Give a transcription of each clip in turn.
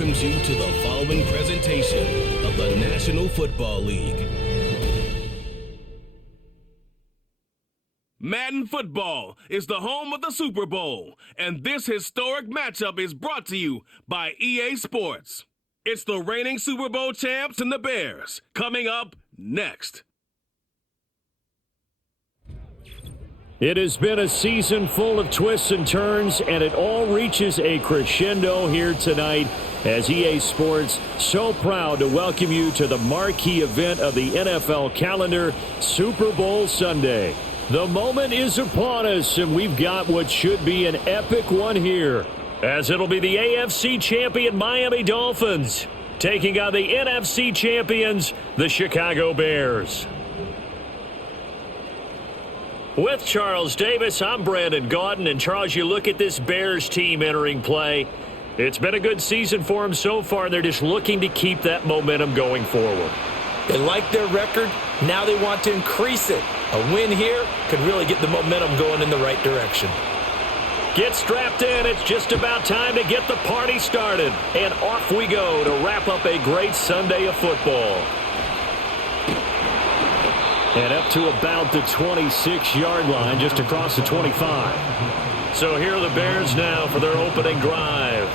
welcomes you to the following presentation of the National Football League. Madden Football is the home of the Super Bowl, and this historic matchup is brought to you by EA Sports. It's the reigning Super Bowl champs and the Bears, coming up next. It has been a season full of twists and turns, and it all reaches a crescendo here tonight as EA Sports so proud to welcome you to the marquee event of the NFL calendar, Super Bowl Sunday. The moment is upon us, and we've got what should be an epic one here, as it'll be the AFC champion Miami Dolphins taking on the NFC champions, the Chicago Bears. With Charles Davis, I'm Brandon Gaudin. And Charles, you look at this Bears team entering play. It's been a good season for them so far. They're just looking to keep that momentum going forward. They like their record. Now they want to increase it. A win here could really get the momentum going in the right direction. Get strapped in. It's just about time to get the party started. And off we go to wrap up a great Sunday of football. And up to about the 26-yard line, just across the 25. So here are the Bears now for their opening drive.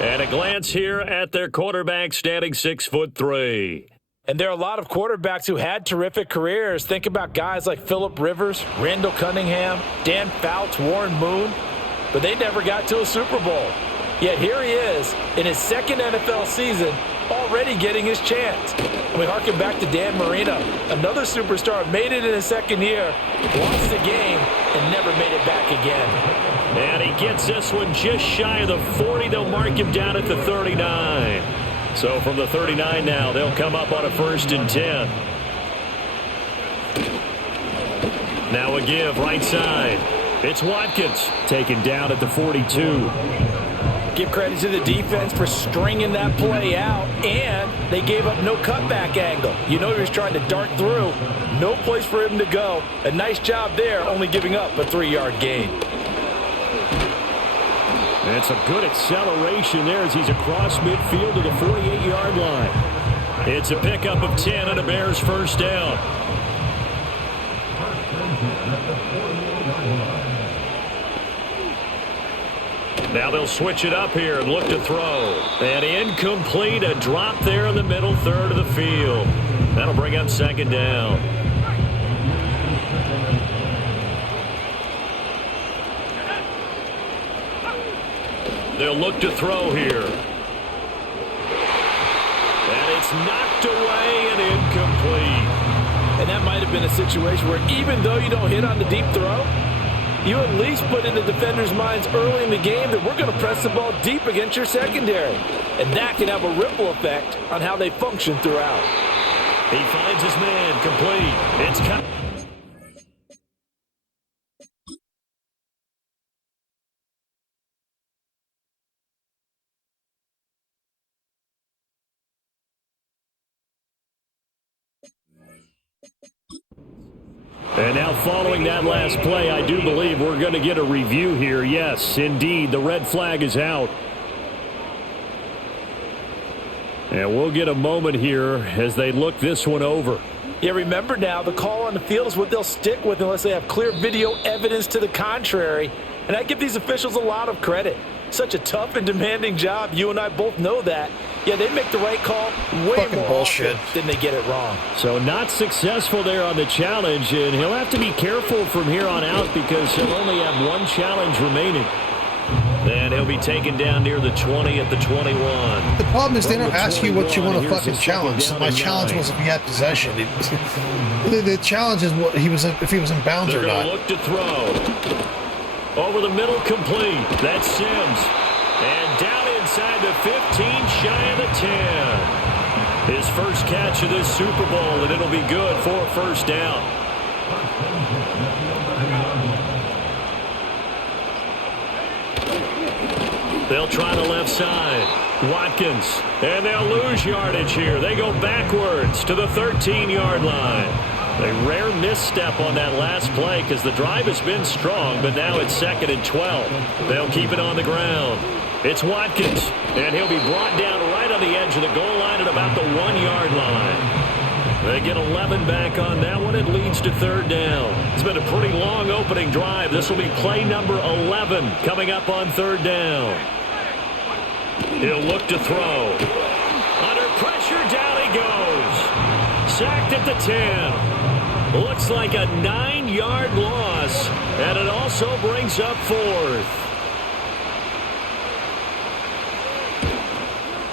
And a glance here at their quarterback, standing 6'3". And there are a lot of quarterbacks who had terrific careers. Think about guys like Phillip Rivers, Randall Cunningham, Dan Fouts, Warren Moon. But they never got to a Super Bowl. Yet here he is in his second NFL season, already getting his chance. We harken back to Dan Marino, another superstar, made it in his second year, lost the game, and never made it back again. And he gets this one just shy of the 40. They'll mark him down at the 39. So from the 39 now, they'll come up on a 1st and 10. Now a give right side. It's Watkins taken down at the 42. Give credit to the defense for stringing that play out, and they gave up no cutback angle. You know he was trying to dart through. No place for him to go. A nice job there, only giving up a 3-yard gain. That's a good acceleration there as he's across midfield to the 48-yard line. It's a pickup of 10 and a Bears first down. Now they'll switch it up here and look to throw. And incomplete, a drop there in the middle third of the field. That'll bring up 2nd down. They'll look to throw here. And it's knocked away and incomplete. And that might have been a situation where even though you don't hit on the deep throw, you at least put in the defenders' minds early in the game that we're going to press the ball deep against your secondary. And that can have a ripple effect on how they function throughout. He finds his man complete. It's cut. And now following that last play, I do believe we're going to get a review here. Yes, indeed, the red flag is out. And we'll get a moment here as they look this one over. Yeah, remember now, the call on the field is what they'll stick with unless they have clear video evidence to the contrary. And I give these officials a lot of credit. Such a tough and demanding job. You and I both know that. Yeah, they make the right call way more often than they get it wrong. So not successful there on the challenge, and he'll have to be careful from here on out because he'll only have one challenge remaining. Then he'll be taken down near the 20 at the 21. The problem is they don't ask you what you want to fucking challenge. My challenge was if he had possession. The challenge is what he was if he was in bounds or not. Look to throw. Over the middle, complete. That's Sims. And down inside the 15, shy of the 10. His first catch of this Super Bowl, and it'll be good for a 1st down. They'll try the left side. Watkins. And they'll lose yardage here. They go backwards to the 13-yard line. A rare misstep on that last play because the drive has been strong, but now it's 2nd and 12. They'll keep it on the ground. It's Watkins, and he'll be brought down right on the edge of the goal line at about the 1-yard line. They get 11 back on that one. It leads to third down. It's been a pretty long opening drive. This will be play number 11 coming up on third down. He'll look to throw. Under pressure, down he goes. Sacked at the 10. Looks like a 9-yard loss, and it also brings up fourth.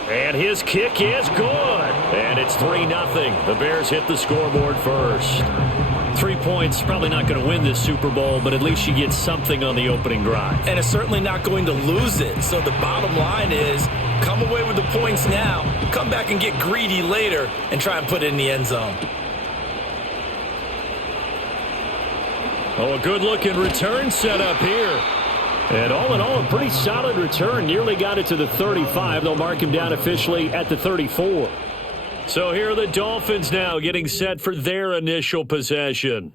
And his kick is good. And it's 3-0. The Bears hit the scoreboard first. 3 points, probably not going to win this Super Bowl, but at least you get something on the opening drive. And it's certainly not going to lose it. So the bottom line is, come away with the points now, come back and get greedy later, and try and put it in the end zone. Oh, a good-looking return set up here. And all in all, a pretty solid return. Nearly got it to the 35. They'll mark him down officially at the 34. So here are the Dolphins now getting set for their initial possession.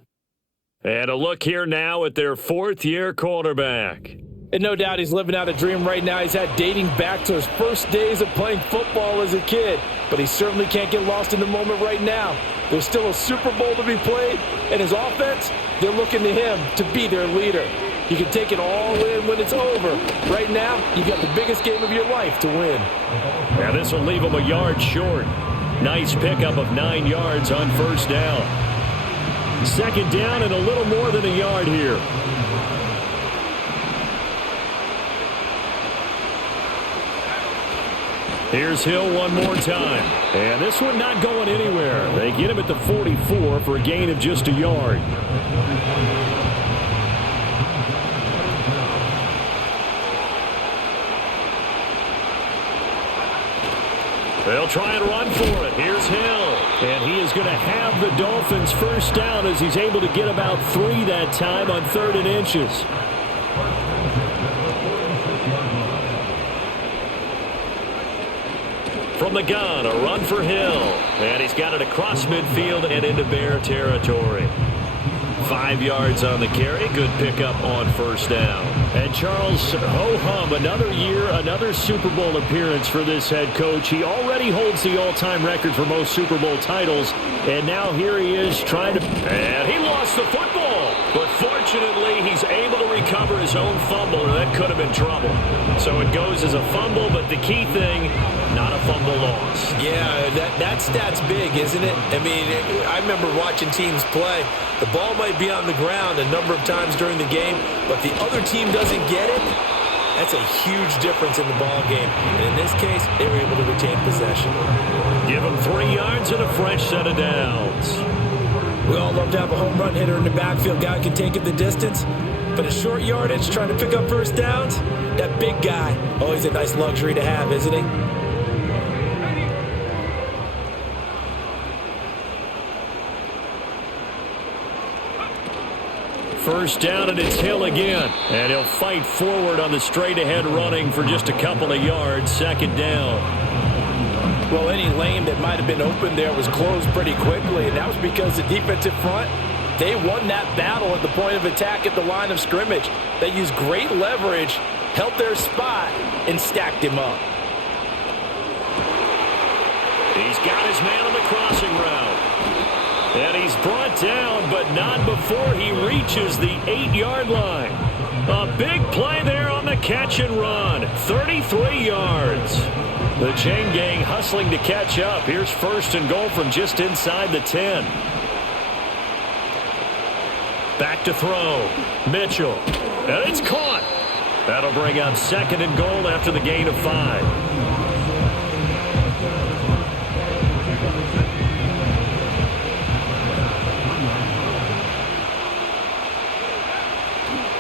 And a look here now at their fourth-year quarterback. And no doubt he's living out a dream right now. He's had dating back to his first days of playing football as a kid. But he certainly can't get lost in the moment right now. There's still a Super Bowl to be played. And his offense, they're looking to him to be their leader. You can take it all in when it's over. Right now, you got the biggest game of your life to win. Now this will leave him a yard short. Nice pickup of 9 yards on first down. Second down and a little more than a yard here. Here's Hill one more time. And this one not going anywhere. They get him at the 44 for a gain of just a yard. They'll try and run for it. Here's Hill. And he is going to have the Dolphins first down as he's able to get about 3 that time on 3rd and inches. From the gun, a run for Hill. And he's got it across midfield and into Bear territory. 5 yards on the carry. Good pickup on first down. And Charles, ho-hum, another year, another Super Bowl appearance for this head coach. He already holds the all-time record for most Super Bowl titles. And now here he is trying to... And he lost the football. But fortunately, he's able to recover his own fumble, or that could have been trouble. So it goes as a fumble, but the key thing, not a fumble loss. Yeah, that stat's big, isn't it? I mean, I remember watching teams play. The ball might be on the ground a number of times during the game, but the other team doesn't get it. That's a huge difference in the ball game. And in this case, they were able to retain possession. Give them 3 yards and a fresh set of downs. We all love to have a home run hitter in the backfield. Guy can take it the distance. But a short yardage, trying to pick up first downs, that big guy, always a nice luxury to have, isn't he? First down, and it's Hill again. And he'll fight forward on the straight-ahead running for just a couple of yards. Second down. Well, any lane that might have been open there was closed pretty quickly, and that was because the defensive front, they won that battle at the point of attack at the line of scrimmage. They used great leverage, held their spot, and stacked him up. He's got his man on the crossing route. And he's brought down, but not before he reaches the 8-yard line. A big play there on the catch and run. 33 yards. The chain gang hustling to catch up. Here's first and goal from just inside the 10. Back to throw. Mitchell. And it's caught. That'll bring up second and goal after the gain of 5.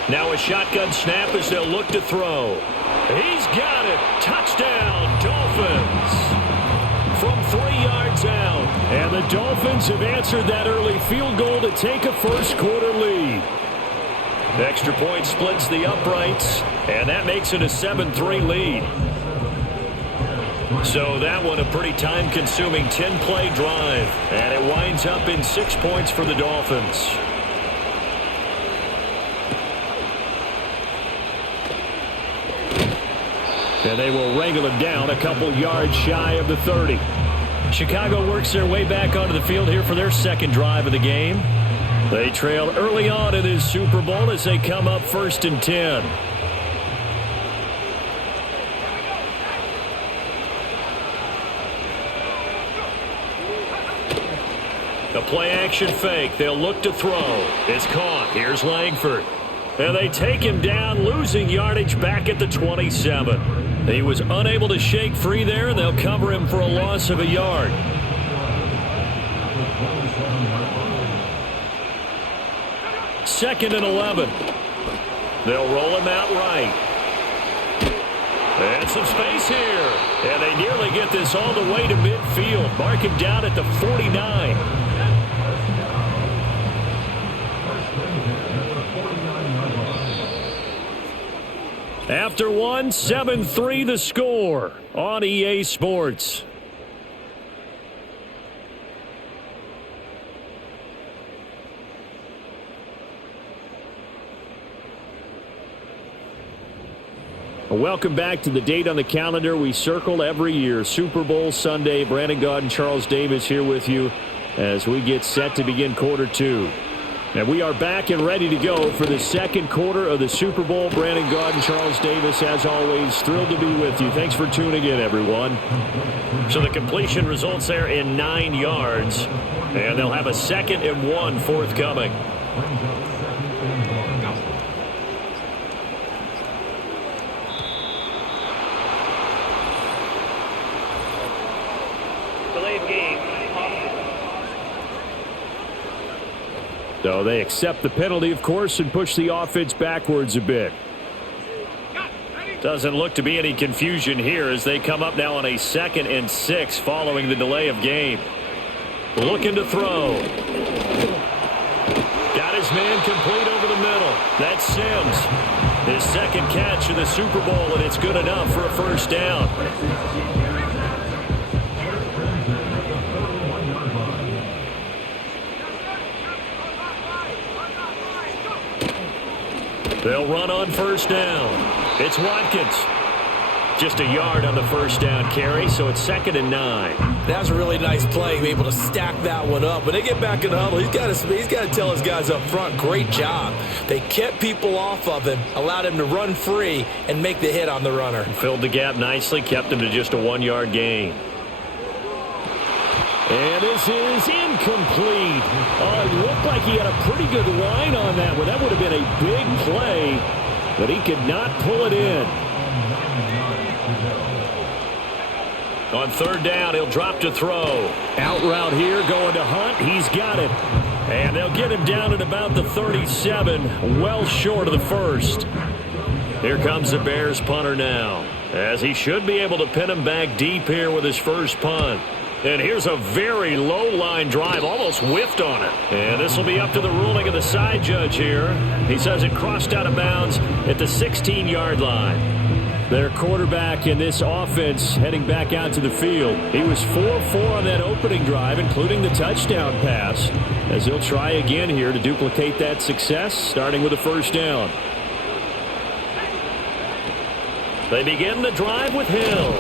Now a shotgun snap as they'll look to throw. He's got it. Touchdown, Dolphins. From 3 yards out. And the Dolphins have answered that early field goal to take a first quarter lead. Extra point splits the uprights, and that makes it a 7-3 lead. So that one a pretty time-consuming 10-play drive. And it winds up in 6 points for the Dolphins. And they will wrangle him down a couple yards shy of the 30. Chicago works their way back onto the field here for their second drive of the game. They trail early on in this Super Bowl as they come up 1st and 10. The play-action fake. They'll look to throw. It's caught. Here's Langford. And they take him down, losing yardage back at the 27. He was unable to shake free there, and they'll cover him for a loss of a yard. Second and 11. They'll roll him out right. And some space here. And they nearly get this all the way to midfield. Mark him down at the 49. After one, 7-3 the score on EA Sports. Welcome back to the date on the calendar we circle every year. Super Bowl Sunday. Brandon Gaudin, Charles Davis here with you as we get set to begin quarter two. And we are back and ready to go for the second quarter of the Super Bowl. Brandon Gaudin, Charles Davis, as always, thrilled to be with you. Thanks for tuning in, everyone. So the completion results there in 9 yards. And they'll have a 2nd and 1 forthcoming. So they accept the penalty, of course, and push the offense backwards a bit. Doesn't look to be any confusion here as they come up now on a 2nd and 6 following the delay of game. Looking to throw. Got his man complete over the middle. That's Sims. His second catch of the Super Bowl, and it's good enough for a first down. They'll run on first down. It's Watkins. Just a yard on the first down carry, so it's 2nd and 9. That's a really nice play, be able to stack that one up. When they get back in the huddle, he's got to tell his guys up front, great job. They kept people off of him, allowed him to run free and make the hit on the runner. Filled the gap nicely, kept him to just a 1-yard gain. And this is incomplete. It looked like he had a pretty good line on that one. That would have been a big play, but he could not pull it in. On third down, he'll drop to throw. Out route here, going to Hunt. He's got it. And they'll get him down at about the 37, well short of the first. Here comes the Bears punter now, as he should be able to pin him back deep here with his first punt. And here's a very low-line drive, almost whiffed on it. And this will be up to the ruling of the side judge here. He says it crossed out of bounds at the 16-yard line. Their quarterback in this offense heading back out to the field. He was 4-4 on that opening drive, including the touchdown pass, as he'll try again here to duplicate that success, starting with a first down. They begin the drive with Hill.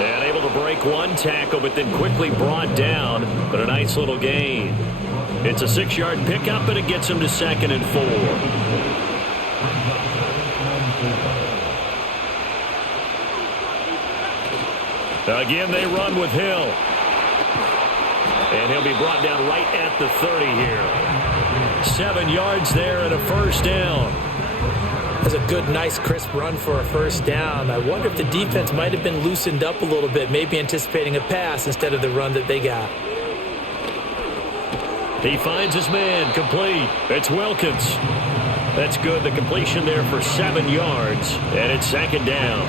And able to break one tackle, but then quickly brought down. But a nice little gain. It's a 6-yard pickup, and it gets him to 2nd and 4. Again, they run with Hill. And he'll be brought down right at the 30 here. 7 yards there and a first down. That's a good, nice, crisp run for a first down. I wonder if the defense might have been loosened up a little bit, maybe anticipating a pass instead of the run that they got. He finds his man, complete. It's Wilkins. That's good, the completion there for 7 yards, and it's 2nd down.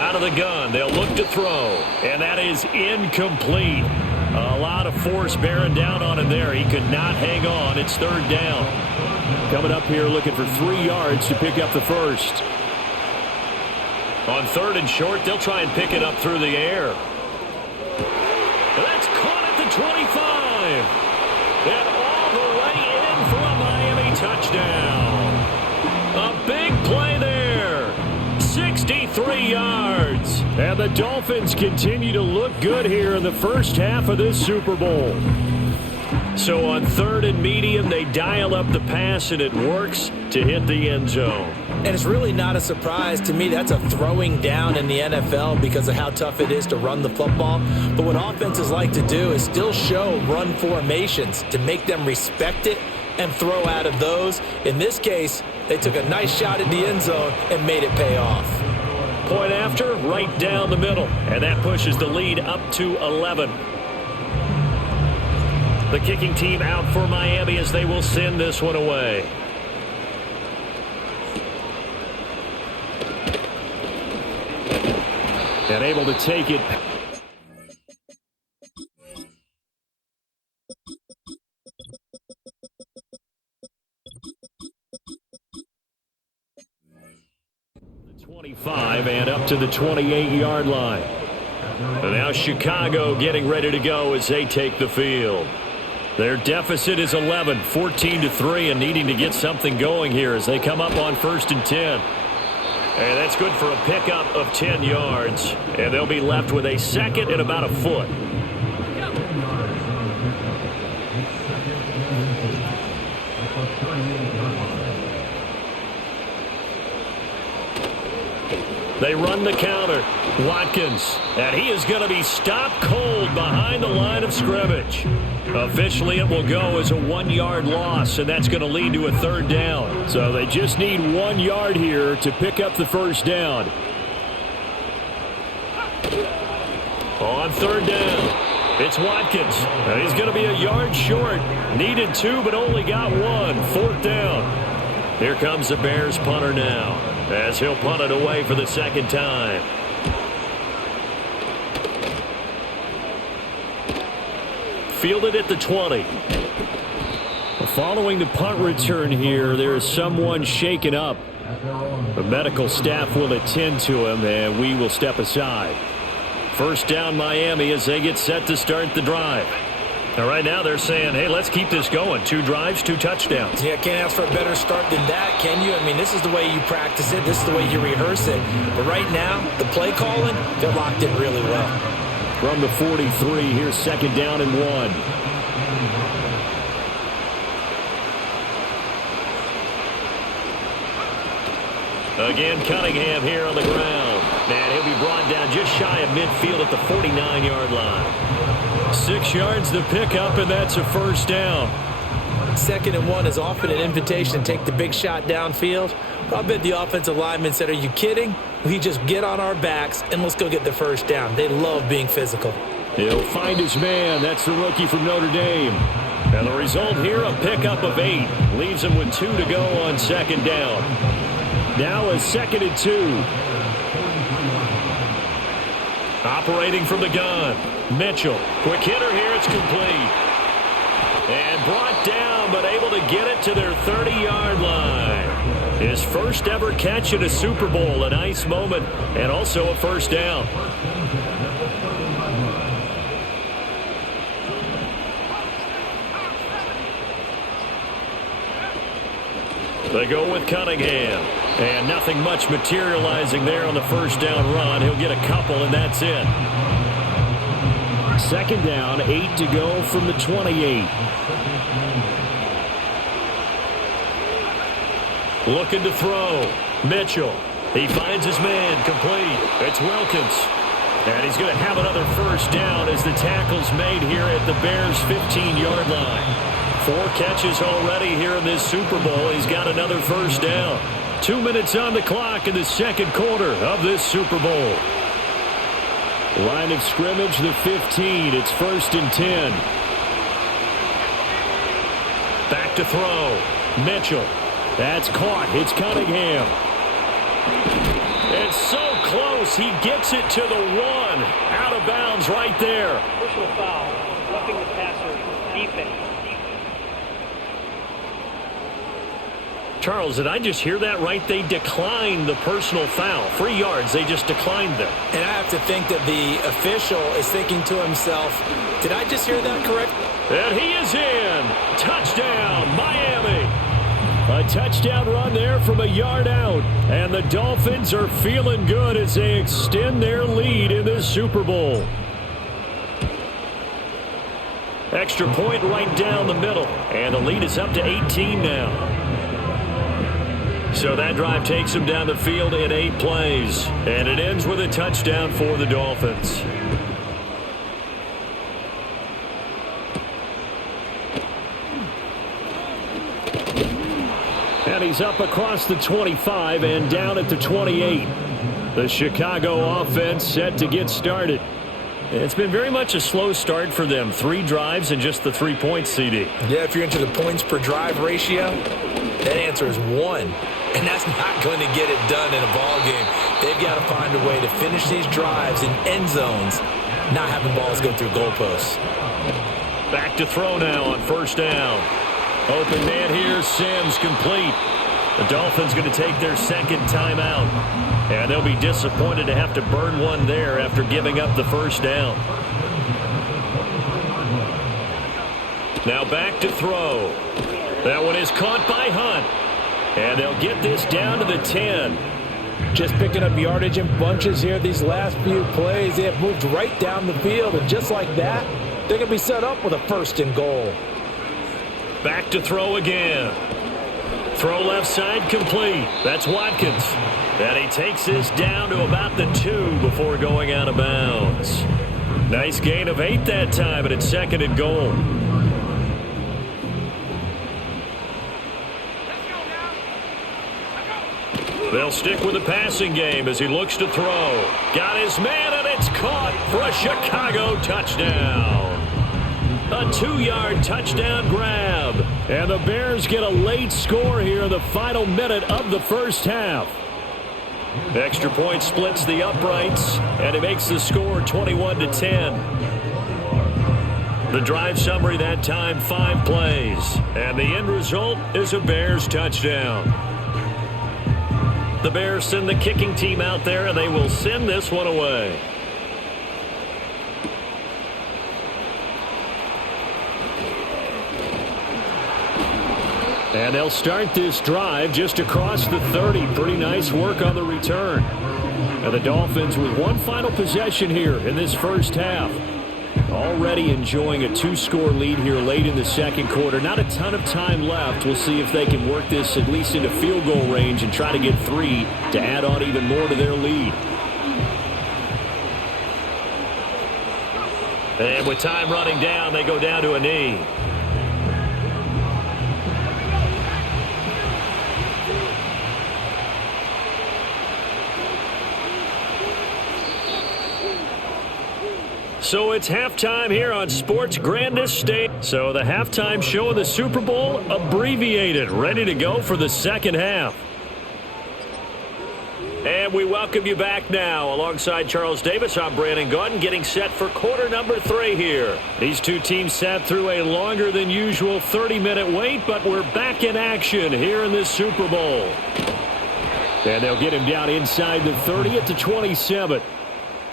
Out of the gun, they'll look to throw, and that is incomplete. A lot of force bearing down on him there. He could not hang on. It's 3rd down. Coming up here looking for 3 yards to pick up the first. On 3rd and short, they'll try and pick it up through the air. That's caught at the 25. And all the touchdown. A big play there. 63 yards. And the Dolphins continue to look good here in the first half of this Super Bowl. So on 3rd and medium, they dial up the pass, and it works to hit the end zone. And it's really not a surprise to me. That's a throwing down in the NFL because of how tough it is to run the football. But what offenses like to do is still show run formations to make them respect it and throw out of those. In this case, they took a nice shot at the end zone and made it pay off. Point after, right down the middle. And that pushes the lead up to 11. The kicking team out for Miami as they will send this one away. And able to take it. The 25 and up to the 28-yard line. And now Chicago getting ready to go as they take the field. Their deficit is 11, 14-3, and needing to get something going here as they come up on 1st and 10. And that's good for a pickup of 10 yards. And they'll be left with a second and about a foot. They run the counter. Watkins. And he is going to be stopped cold behind the line of scrimmage. Officially, it will go as a 1-yard loss, and that's going to lead to a 3rd down. So they just need 1 yard here to pick up the first down. On 3rd down, it's Watkins. And he's going to be a yard short. Needed 2, but only got 1. 4th down. Here comes the Bears punter now, as he'll punt it away for the 2nd time. Fielded at the 20. Following the punt return here, there is someone shaken up. The medical staff will attend to him, and we will step aside. 1st down Miami as they get set to start the drive. Now, right now they're saying, hey, let's keep this going. 2 drives, 2 touchdowns. Yeah, can't ask for a better start than that, can you? I mean, this is the way you practice it. This is the way you rehearse it. But right now, the play calling, they're locked in really well. From the 43, here's 2nd down and 1. Again, Cunningham here on the ground. And he'll be brought down just shy of midfield at the 49-yard line. 6 yards to pick up, and that's a 1st down. 2nd and 1 is often an invitation to take the big shot downfield. I bet the offensive lineman said, are you kidding? We just get on our backs and let's go get the 1st down. They love being physical. He'll find his man. That's the rookie from Notre Dame. And the result here, a pickup of 8. Leaves him with 2 to go on 2nd down. Now a 2nd and 2. Operating from the gun. Mitchell. Quick hitter here. It's complete. And brought down, but able to get it to their 30-yard line. His first ever catch in a Super Bowl. A nice moment, and also a 1st down. They go with Cunningham. And nothing much materializing there on the 1st down run. He'll get a couple, and that's it. 2nd down, 8 to go from the 28. Looking to throw. Mitchell. He finds his man. Complete. It's Wilkins. And he's going to have another 1st down as the tackle's made here at the Bears' 15-yard line. 4 catches already here in this Super Bowl. He's got another 1st down. 2 minutes on the clock in the 2nd quarter of this Super Bowl. Line of scrimmage, the 15. It's 1st and 10. Back to throw. Mitchell. That's caught. It's Cunningham. It's so close. He gets it to the 1. Out of bounds right there. Personal foul. Roughing the passer. Defense. Charles, did I just hear that right? They declined the personal foul. 3 yards. They just declined them. And I have to think that the official is thinking to himself, did I just hear that correct? And he is in. Touchdown, Miami. A touchdown run there from a yard out. And the Dolphins are feeling good as they extend their lead in this Super Bowl. Extra point right down the middle. And the lead is up to 18 now. So that drive takes them down the field in 8 plays. And it ends with a touchdown for the Dolphins. And he's up across the 25 and down at the 28. The Chicago offense set to get started. It's been very much a slow start for them. 3 drives and just the 3 points, CD. Yeah, if you're into the points per drive ratio, that answer is 1. And that's not going to get it done in a ball game. They've got to find a way to finish these drives in end zones, not having balls go through goalposts. Back to throw now on first down. Open man here, Sims complete. The Dolphins going to take their second timeout. And they'll be disappointed to have to burn one there after giving up the first down. Now back to throw. That one is caught by Hunt. And they'll get this down to the 10. Just picking up yardage in bunches here these last few plays. They have moved right down the field, and just like that, they're going to be set up with a 1st and goal. Back to throw again. Throw left side complete. That's Watkins. And he takes this down to about the 2 before going out of bounds. Nice gain of 8 that time, and it's 2nd and goal. They'll stick with the passing game as he looks to throw. Got his man, and it's caught for a Chicago touchdown. A 2-yard touchdown grab. And the Bears get a late score here in the final minute of the first half. Extra point splits the uprights, and it makes the score 21-10. The drive summary that time, 5 plays. And the end result is a Bears touchdown. The Bears send the kicking team out there, and they will send this one away. And they'll start this drive just across the 30. Pretty nice work on the return. And the Dolphins with one final possession here in this first half. Already enjoying a 2-score lead here late in the second quarter. Not a ton of time left. We'll see if they can work this at least into field goal range and try to get 3 to add on even more to their lead. And with time running down, they go down to a knee. So it's halftime here on Sports Grandest State. So the halftime show of the Super Bowl abbreviated, ready to go for the second half. And we welcome you back now. Alongside Charles Davis, I'm Brandon Gautin, getting set for quarter number 3 here. These two teams sat through a longer than usual 30-minute wait, but we're back in action here in this Super Bowl. And they'll get him down inside the 30 at the 27.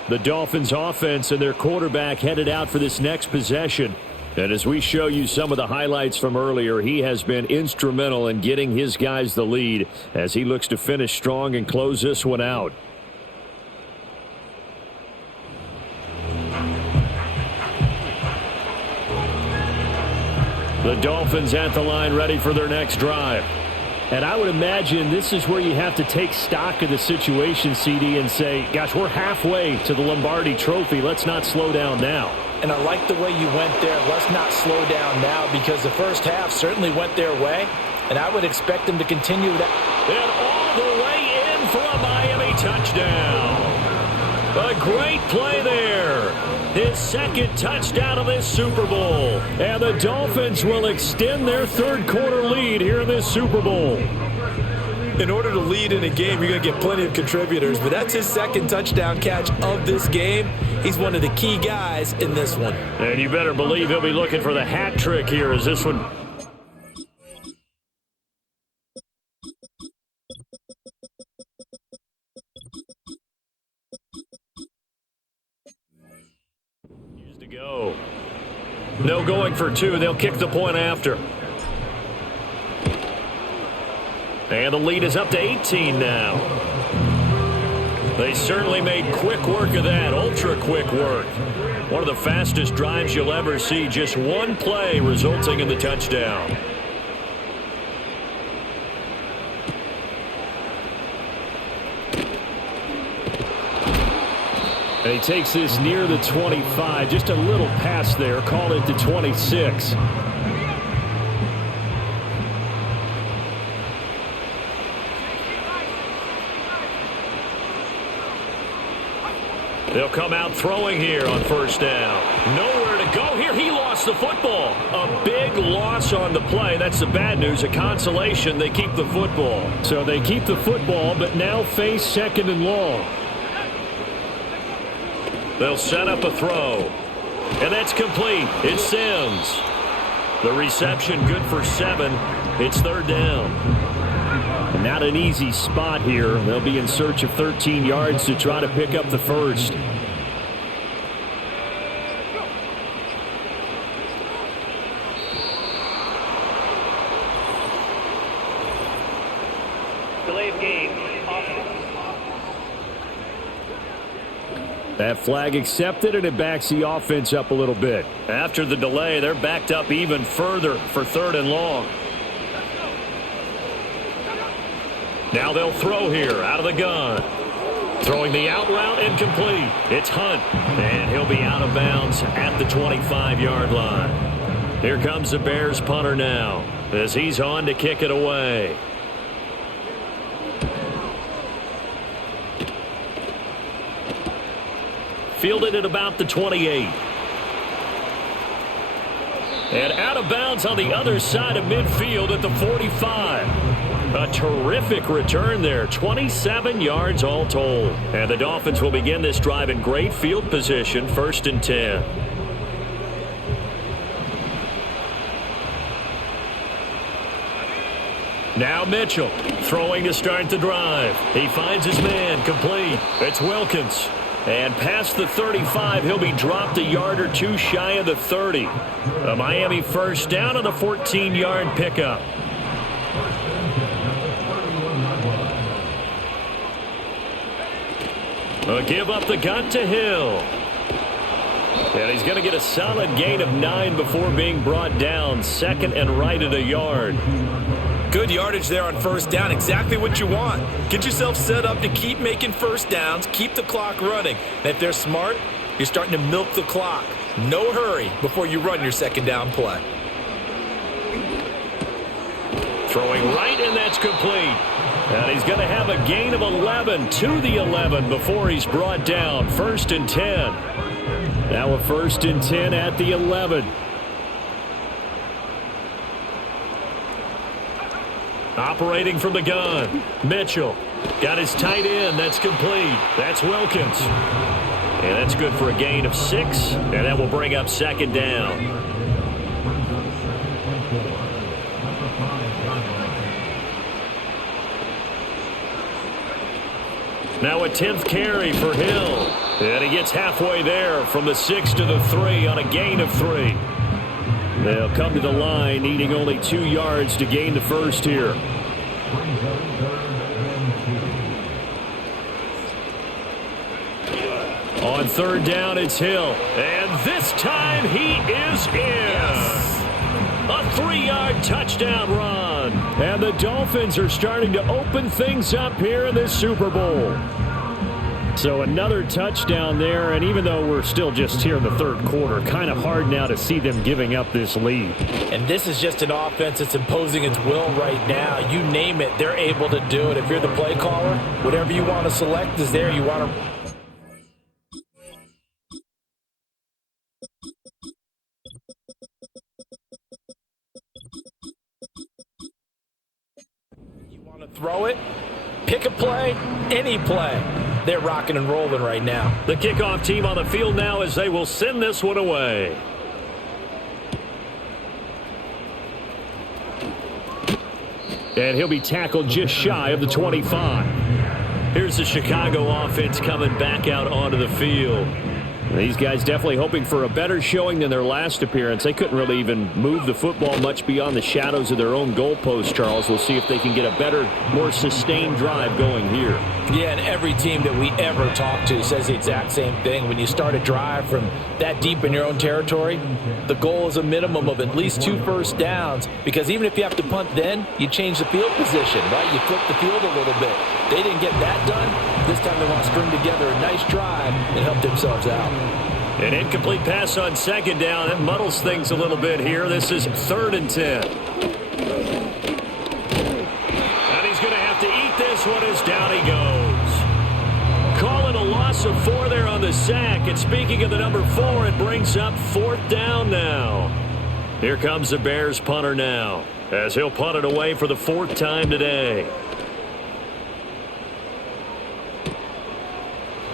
The Dolphins offense and their quarterback headed out for this next possession. And as we show you some of the highlights from earlier, he has been instrumental in getting his guys the lead as he looks to finish strong and close this one out. The Dolphins at the line ready for their next drive. And I would imagine this is where you have to take stock of the situation, CD, and say, gosh, we're halfway to the Lombardi Trophy. Let's not slow down now. And I like the way you went there. Let's not slow down now, because the first half certainly went their way, and I would expect them to continue that. And all the way in for a Miami touchdown. A great play there. His second touchdown of this Super Bowl. And the Dolphins will extend their third quarter lead here in this Super Bowl. In order to lead in a game, you're going to get plenty of contributors, but that's his second touchdown catch of this game. He's one of the key guys in this one. And you better believe he'll be looking for the hat trick here as this one. Used to go. No going for 2. They'll kick the point after. And the lead is up to 18 now. They certainly made quick work of that, ultra quick work. One of the fastest drives you'll ever see, just one play resulting in the touchdown. And he takes this near the 25, just a little past there, call it the 26. They'll come out throwing here on first down. Nowhere to go here. He lost the football. A big loss on the play. That's the bad news. A consolation, they keep the football. So they keep the football, but now face second and long. They'll set up a throw. And that's complete. It's Sims. The reception good for 7. It's third down. Not an easy spot here. They'll be in search of 13 yards to try to pick up the first. Delay of game. Offense. That flag accepted, and it backs the offense up a little bit. After the delay, they're backed up even further for third and long. Now they'll throw here out of the gun. Throwing the out route incomplete. It's Hunt, and he'll be out of bounds at the 25-yard line. Here comes the Bears punter now as he's on to kick it away. Fielded at about the 28. And out of bounds on the other side of midfield at the 45. A terrific return there, 27 yards all told. And the Dolphins will begin this drive in great field position, 1st and 10. Now Mitchell throwing to start the drive. He finds his man, complete. It's Wilkins. And past the 35, he'll be dropped a yard or two shy of the 30. A Miami first down on the 14-yard pickup. A give up the gun to Hill. And he's going to get a solid gain of 9 before being brought down. 2nd and right at a yard. Good yardage there on first down. Exactly what you want. Get yourself set up to keep making first downs. Keep the clock running. And if they're smart, you're starting to milk the clock. No hurry before you run your second down play. Throwing right, and that's complete. And he's going to have a gain of 11 to the 11 before he's brought down. 1st and 10. Now a 1st and 10 at the 11. Operating from the gun. Mitchell got his tight end. That's complete. That's Wilkins. And that's good for a gain of 6. And that will bring up 2nd down. Now a 10th carry for Hill. And he gets halfway there from the 6 to the 3 on a gain of 3. They'll come to the line needing only 2 yards to gain the first here. On third down, it's Hill. And this time he is in. A 3-yard touchdown run. And the Dolphins are starting to open things up here in this Super Bowl. So another touchdown there, and even though we're still just here in the third quarter, kind of hard now to see them giving up this lead. And this is just an offense that's imposing its will right now. You name it, they're able to do it. If you're the play caller, whatever you want to select is there. You want to... throw it, pick a play, any play. They're rocking and rolling right now. The kickoff team on the field now as they will send this one away. And he'll be tackled just shy of the 25. Here's the Chicago offense coming back out onto the field. These guys definitely hoping for a better showing than their last appearance. They couldn't really even move the football much beyond the shadows of their own goalpost, Charles. We'll see if they can get a better, more sustained drive going here. Yeah, and every team that we ever talk to says the exact same thing. When you start a drive from that deep in your own territory, the goal is a minimum of at least 2 first downs, because even if you have to punt then, you change the field position, right? You flip the field a little bit. They didn't get that done. This time they want to string together a nice drive and help themselves out. An incomplete pass on second down. That muddles things a little bit here. This is 3rd and 10. And he's going to have to eat this one as down he goes. Calling a loss of 4 there on the sack. And speaking of the number 4, it brings up 4th down now. Here comes the Bears punter now, as he'll punt it away for the 4th time today.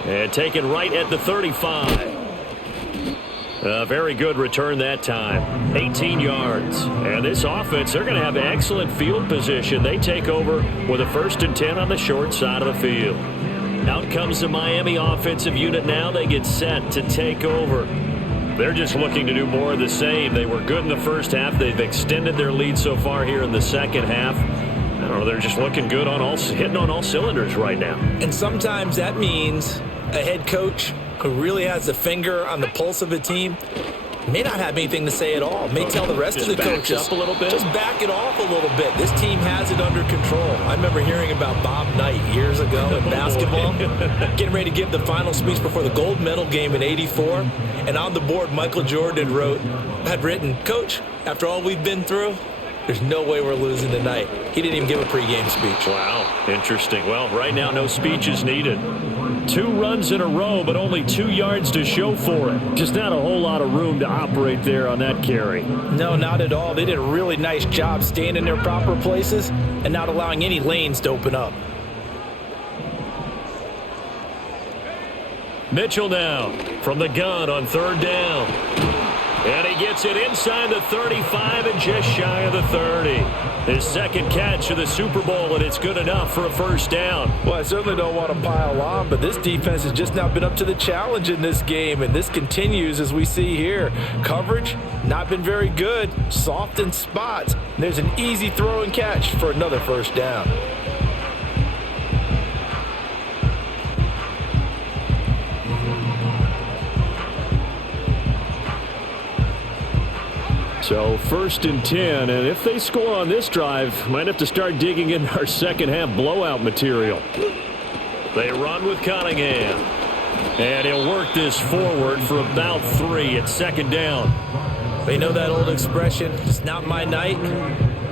And taken right at the 35. A very good return that time. 18 yards. And this offense, they're going to have excellent field position. They take over with a 1st and 10 on the short side of the field. Out comes the Miami offensive unit now. They get set to take over. They're just looking to do more of the same. They were good in the first half. They've extended their lead so far here in the second half. I don't know, they're just looking good hitting on all cylinders right now. And sometimes that means a head coach who really has a finger on the pulse of a team may not have anything to say at all. May tell the rest of the coaches up a little bit. Just back it off a little bit. This team has it under control. I remember hearing about Bob Knight years ago in basketball, getting ready to give the final speech before the gold medal game in '84. And on the board, Michael Jordan had written, "Coach, after all we've been through, there's no way we're losing tonight." He didn't even give a pregame speech. Wow, interesting. Well, right now, no speech is needed. 2 runs in a row, but only 2 yards to show for it. Just not a whole lot of room to operate there on that carry. No, not at all. They did a really nice job staying in their proper places and not allowing any lanes to open up. Mitchell now from the gun on 3rd down. And he gets it inside the 35 and just shy of the 30. His 2nd catch of the Super Bowl, and it's good enough for a 1st down. Well, I certainly don't want to pile on, but this defense has just not been up to the challenge in this game, and this continues as we see here. Coverage, not been very good. Soft in spots. There's an easy throw and catch for another 1st down. So 1st and 10, and if they score on this drive, might have to start digging in our second half blowout material. They run with Cunningham, and he'll work this forward for about 3 at 2nd down. They know that old expression, it's not my night.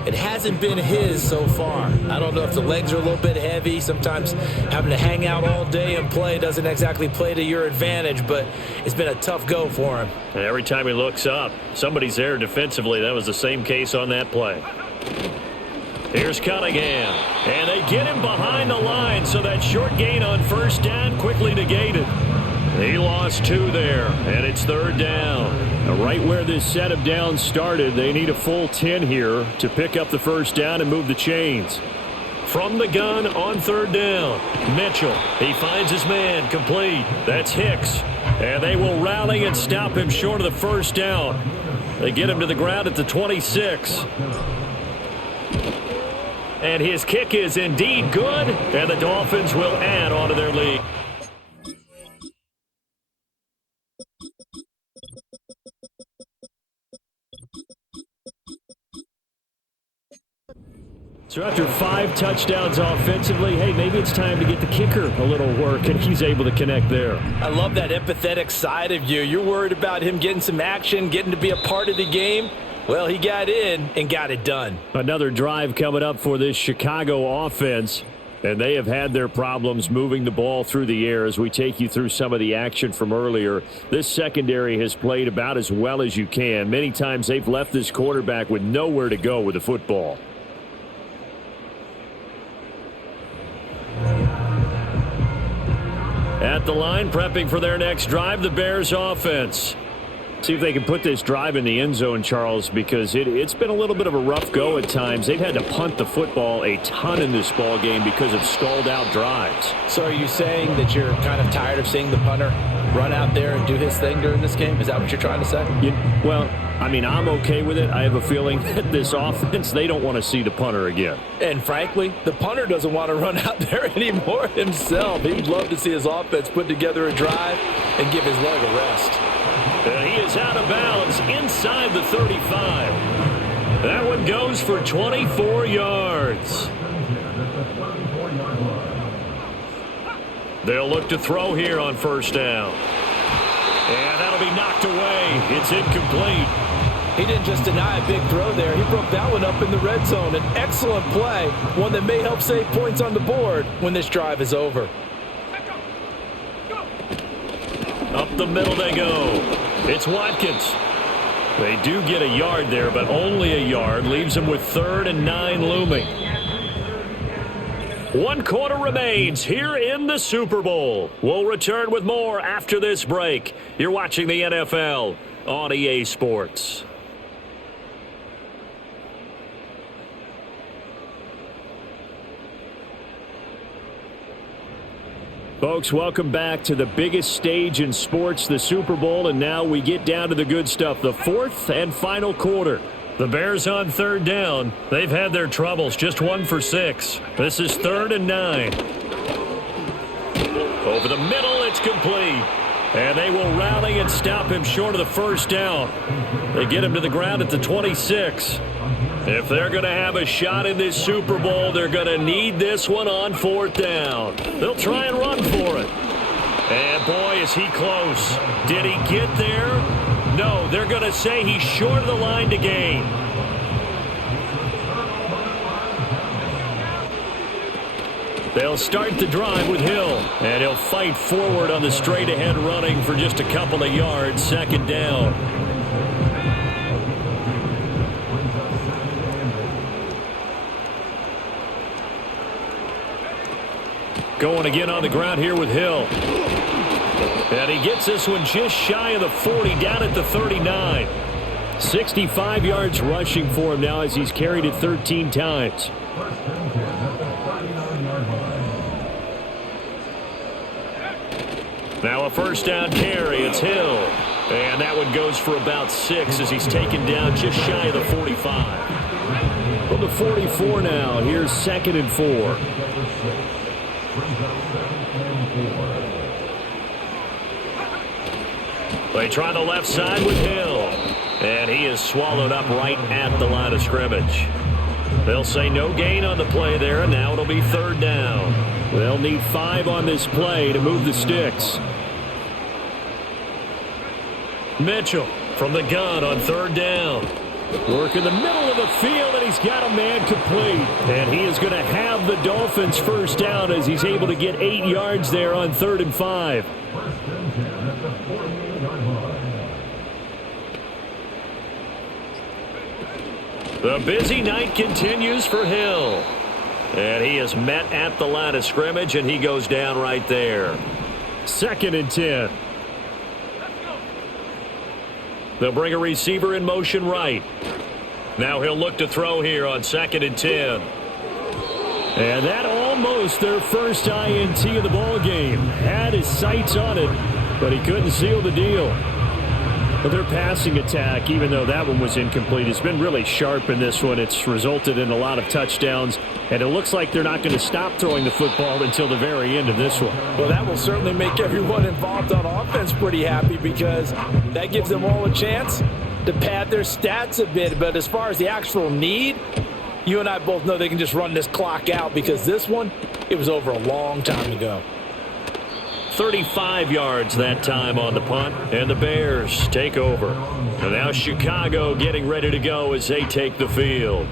It hasn't been his so far. I don't know if the legs are a little bit heavy. Sometimes having to hang out all day and play doesn't exactly play to your advantage, but it's been a tough go for him. And every time he looks up, somebody's there defensively. That was the same case on that play. Here's Cunningham, and they get him behind the line, so that short gain on 1st down quickly negated. He lost 2 there, and it's 3rd down. Now, right where this set of downs started, they need a full 10 here to pick up the 1st down and move the chains. From the gun on 3rd down, Mitchell, he finds his man, complete. That's Hicks, and they will rally and stop him short of the 1st down. They get him to the ground at the 26. And his kick is indeed good, and the Dolphins will add on to their lead. So after 5 touchdowns offensively, hey, maybe it's time to get the kicker a little work, and he's able to connect there. I love that empathetic side of you. You're worried about him getting some action, getting to be a part of the game. Well, he got in and got it done. Another drive coming up for this Chicago offense, and they have had their problems moving the ball through the air. As we take you through some of the action from earlier, this secondary has played about as well as you can. Many times they've left this quarterback with nowhere to go with the football. At the line, prepping for their next drive, the Bears offense. See if they can put this drive in the end zone, Charles, because it's been a little bit of a rough go at times. They've had to punt the football a ton in this ball game because of stalled out drives. So are you saying that you're kind of tired of seeing the punter run out there and do his thing during this game? Is that what you're trying to say? Well, I mean, I'm okay with it. I have a feeling that this offense, they don't want to see the punter again. And frankly, the punter doesn't want to run out there anymore himself. He'd love to see his offense put together a drive and give his leg a rest. He is out of bounds inside the 35. That one goes for 24 yards. They'll look to throw here on first down. And that'll be knocked away. It's incomplete. He didn't just deny a big throw there. He broke that one up in the red zone. An excellent play, one that may help save points on the board when this drive is over. Up the middle they go. It's Watkins. They do get a yard there, but only a yard. Leaves them with 3rd and 9 looming. 1 quarter remains here in the Super Bowl. We'll return with more after this break. You're watching the NFL on EA Sports. Folks, welcome back to the biggest stage in sports, the Super Bowl, and now we get down to the good stuff, the 4th and final quarter. The Bears on 3rd down. They've had their troubles, just 1 for 6. This is 3rd and 9. Over the middle, it's complete. And they will rally and stop him short of the first down. They get him to the ground at the 26. If they're going to have a shot in this Super Bowl, they're going to need this one on 4th down. They'll try and run for it. And boy, is he close. Did he get there? No, they're going to say he's short of the line to gain. They'll start the drive with Hill, and he'll fight forward on the straight-ahead running for just a couple of yards, 2nd down. Going again on the ground here with Hill. And he gets this one just shy of the 40, down at the 39. 65 yards rushing for him now as he's carried it 13 times. Now a 1st down carry. It's Hill. And that one goes for about 6 as he's taken down just shy of the 45. From the 44 now, here's 2nd and 4. They try the left side with Hill. And he is swallowed up right at the line of scrimmage. They'll say no gain on the play there, and now it'll be 3rd down. They'll need 5 on this play to move the sticks. Mitchell from the gun on 3rd down. Work in the middle of the field, and he's got a man complete. And he is going to have the Dolphins first down as he's able to get 8 yards there on 3rd and 5. The busy night continues for Hill. And he is met at the line of scrimmage, and he goes down right there. 2nd and 10. They'll bring a receiver in motion right. Now he'll look to throw here on 2nd and 10. And that almost their first INT of the ball game. Had his sights on it, but he couldn't seal the deal. But their passing attack, even though that one was incomplete, has been really sharp in this one. It's resulted in a lot of touchdowns, and it looks like they're not going to stop throwing the football until the very end of this one. Well, that will certainly make everyone involved on offense pretty happy because that gives them all a chance to pad their stats a bit. But as far as the actual need, you and I both know they can just run this clock out because this one, it was over a long time ago. 35 yards that time on the punt, and the Bears take over. And now Chicago getting ready to go as they take the field.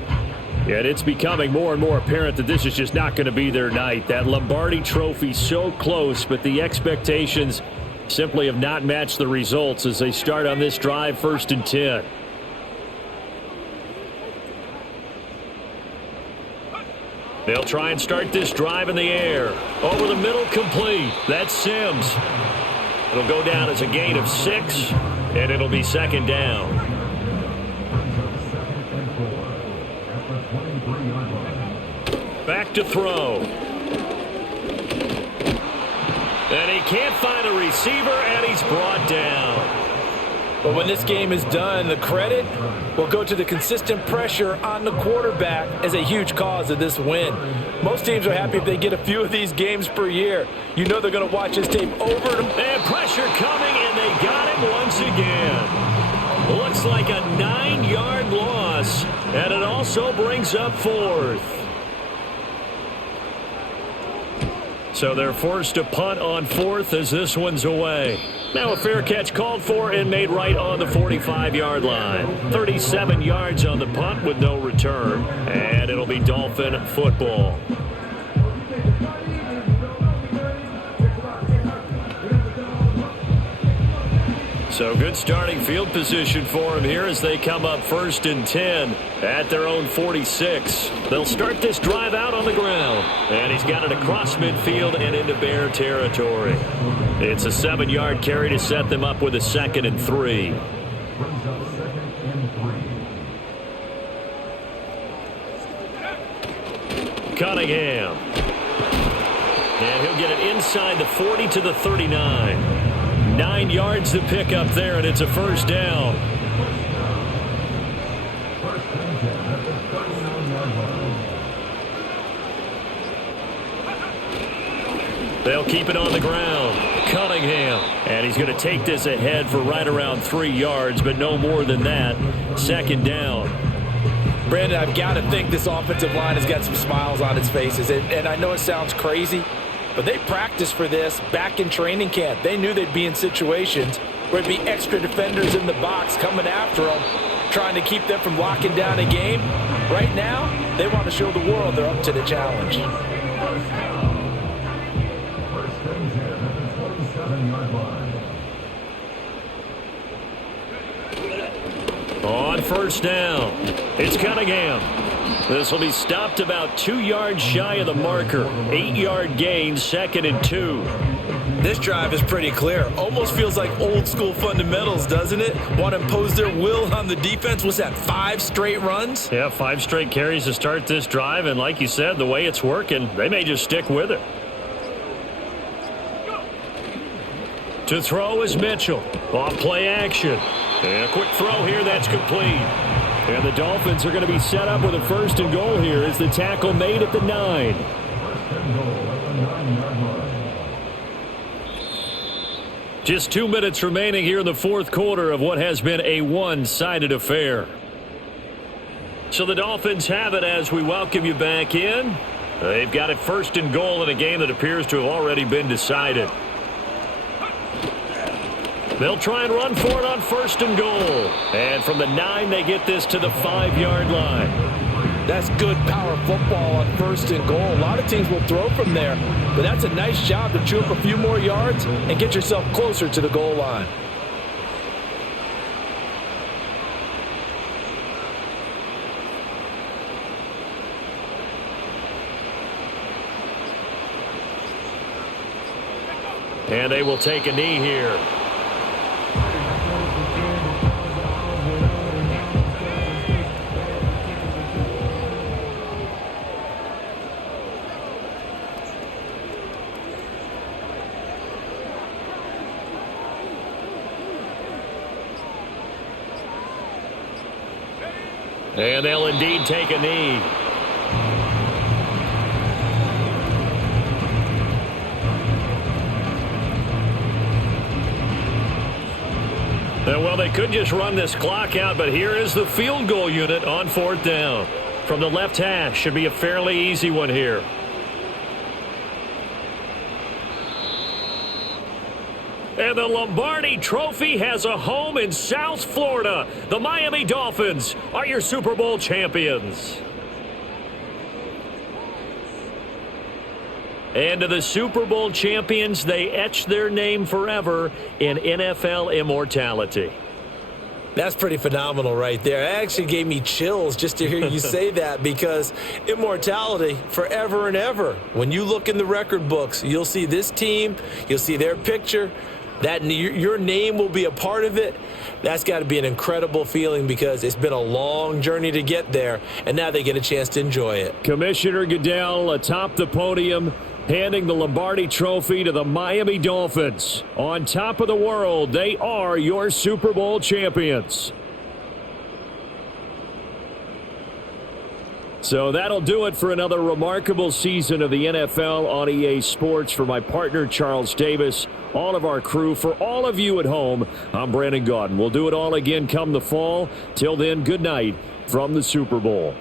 And it's becoming more and more apparent that this is just not going to be their night. That Lombardi Trophy so close, but the expectations simply have not matched the results as they start on this drive, 1st and 10. They'll try and start this drive in the air. Over the middle, complete. That's Sims. It'll go down as a gain of 6, and it'll be 2nd down. Back to throw. And he can't find a receiver, and he's brought down. But when this game is done, the credit will go to the consistent pressure on the quarterback as a huge cause of this win. Most teams are happy if they get a few of these games per year. You know they're going to watch this tape over and pressure coming, and they got him once again. Looks like a 9-yard loss, and it also brings up 4th. So they're forced to punt on 4th as this one's away. Now a fair catch called for and made right on the 45-yard line. 37 yards on the punt with no return, and it'll be Dolphin football. So good starting field position for him here as they come up 1st and 10 at their own 46. They'll start this drive out on the ground. And he's got it across midfield and into Bear territory. It's a 7-yard carry to set them up with a 2nd and 3. Cunningham. And he'll get it inside the 40 to the 39. 9 yards to pick up there, and it's a 1st down. They'll keep it on the ground. Cunningham. And he's going to take this ahead for right around 3 yards, but no more than that. 2nd down. Brandon, I've got to think this offensive line has got some smiles on its faces. And I know it sounds crazy, but they practiced for this back in training camp. They knew they'd be in situations where there'd be extra defenders in the box coming after them, trying to keep them from locking down a game. Right now, they want to show the world they're up to the challenge. On 1st down, it's Cunningham. This will be stopped about 2 yards shy of the marker. 8-yard gain, 2nd and 2. This drive is pretty clear. Almost feels like old school fundamentals, doesn't it? Want to impose their will on the defense. Was that 5 straight runs? Yeah, 5 straight carries to start this drive. And like you said, the way it's working, they may just stick with it. To throw is Mitchell. Off play action. And a quick throw here that's complete. And the Dolphins are going to be set up with a 1st and goal here as the tackle made at the 9. Just 2 minutes remaining here in the 4th quarter of what has been a one-sided affair. So the Dolphins have it as we welcome you back in. They've got it 1st and goal in a game that appears to have already been decided. They'll try and run for it on 1st and goal. And from the 9, they get this to the 5-yard line. That's good power football on 1st and goal. A lot of teams will throw from there, but that's a nice job to chew up a few more yards and get yourself closer to the goal line. And they will take a knee here. And they'll indeed take a knee. Well, they could just run this clock out, but here is the field goal unit on 4th down. From the left hash, should be a fairly easy one here. And the Lombardi Trophy has a home in South Florida. The Miami Dolphins are your Super Bowl champions. And to the Super Bowl champions, they etch their name forever in NFL immortality. That's pretty phenomenal right there. It actually gave me chills just to hear you say that, because immortality forever and ever. When you look in the record books, you'll see this team, you'll see their picture, that your name will be a part of it. That's got to be an incredible feeling, because it's been a long journey to get there, and now they get a chance to enjoy it. Commissioner Goodell atop the podium. handing the Lombardi Trophy to the Miami Dolphins. On top of the world, they are your Super Bowl champions. So that'll do it for another remarkable season of the NFL on EA Sports. For my partner, Charles Davis, all of our crew, for all of you at home, I'm Brandon Gaudin. We'll do it all again come the fall. Till then, good night from the Super Bowl.